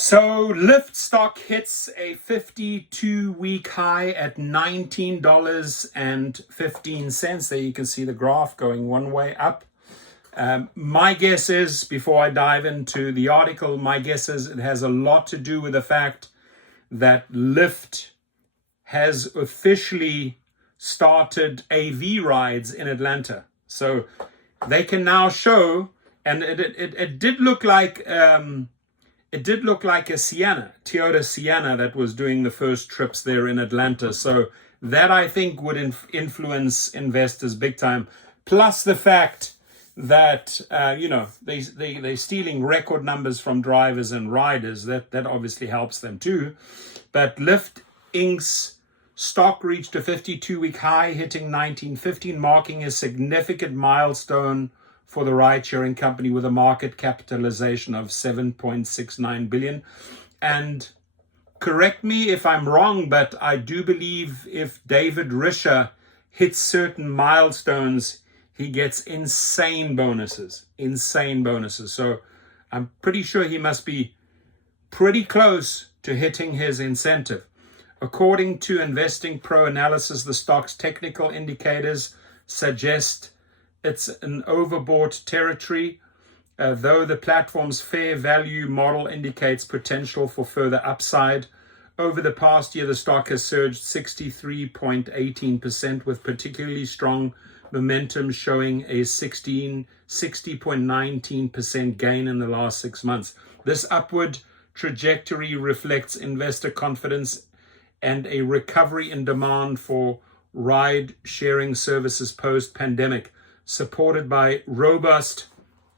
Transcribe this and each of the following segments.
So Lyft stock hits a 52-week high at $19.15. There you can see the graph going one way up. My guess is, before I dive into the article, my guess is it has a lot to do with the fact that Lyft has officially started AV rides in Atlanta. So they can now show, and it did look like a Sienna, Toyota Sienna, that was doing the first trips there in Atlanta. So that, I think, would influence investors big time. Plus the fact that they're stealing record numbers from drivers and riders. That obviously helps them too. But Lyft Inc.'s stock reached a 52-week high, hitting 1915, marking a significant milestone for the ride-sharing company with a market capitalization of $7.69 billion. And correct me if I'm wrong, but I do believe if David Risher hits certain milestones, he gets insane bonuses. So I'm pretty sure he must be pretty close to hitting his incentive. According to Investing Pro analysis, the stock's technical indicators suggest it's an overbought territory, though the platform's fair value model indicates potential for further upside. Over the past year, the stock has surged 63.18%, with particularly strong momentum showing a 60.19% gain in the last 6 months. This upward trajectory reflects investor confidence and a recovery in demand for ride-sharing services post-pandemic, supported by robust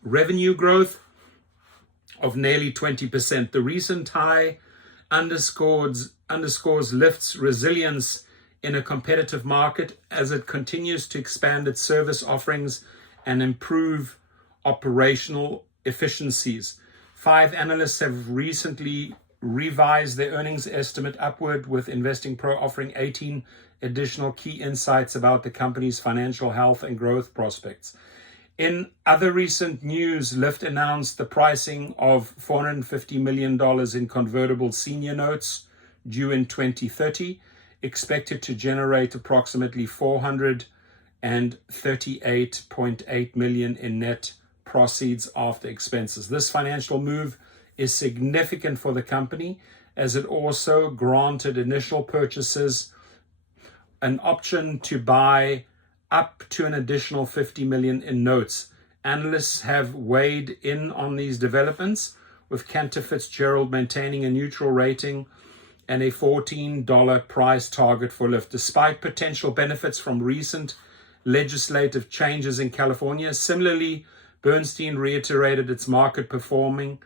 revenue growth of nearly 20%. The recent high underscores Lyft's resilience in a competitive market as it continues to expand its service offerings and improve operational efficiencies. 5 analysts have recently revised their earnings estimate upward, with Investing Pro offering 18 additional key insights about the company's financial health and growth prospects. In other recent news, Lyft announced the pricing of $450 million in convertible senior notes due in 2030, expected to generate approximately $438.8 million in net proceeds after expenses. This financial move is significant for the company, as it also granted initial purchasers an option to buy up to an additional $50 million in notes. Analysts have weighed in on these developments, with Cantor Fitzgerald maintaining a neutral rating and a $14 price target for Lyft. Despite potential benefits from recent legislative changes in California, similarly, Bernstein reiterated its market performing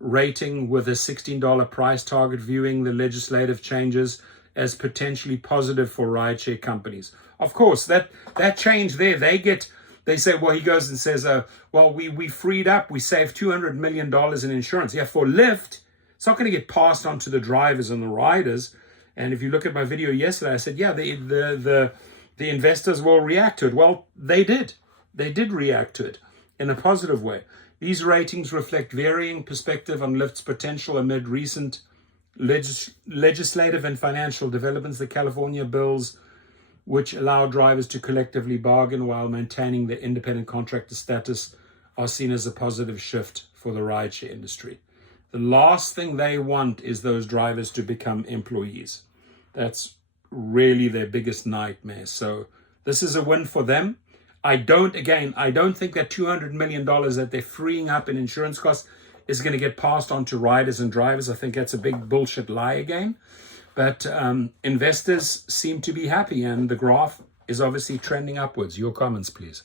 rating with a $16 price target, viewing the legislative changes as potentially positive for rideshare companies. Of course, that change there, they say, well, he goes and says, we freed up, we saved $200 million in insurance. Yeah, for Lyft, it's not going to get passed on to the drivers and the riders. And if you look at my video yesterday, I said, yeah, the investors will react to it. Well, they did. They did react to it in a positive way. These ratings reflect varying perspective on Lyft's potential amid recent legislative and financial developments. The California bills, which allow drivers to collectively bargain while maintaining their independent contractor status, are seen as a positive shift for the rideshare industry. The last thing they want is those drivers to become employees. That's really their biggest nightmare. So this is a win for them. I don't think that $200 million that they're freeing up in insurance costs is going to get passed on to riders and drivers. I think that's a big bullshit lie again. But investors seem to be happy, and the graph is obviously trending upwards. Your comments, please.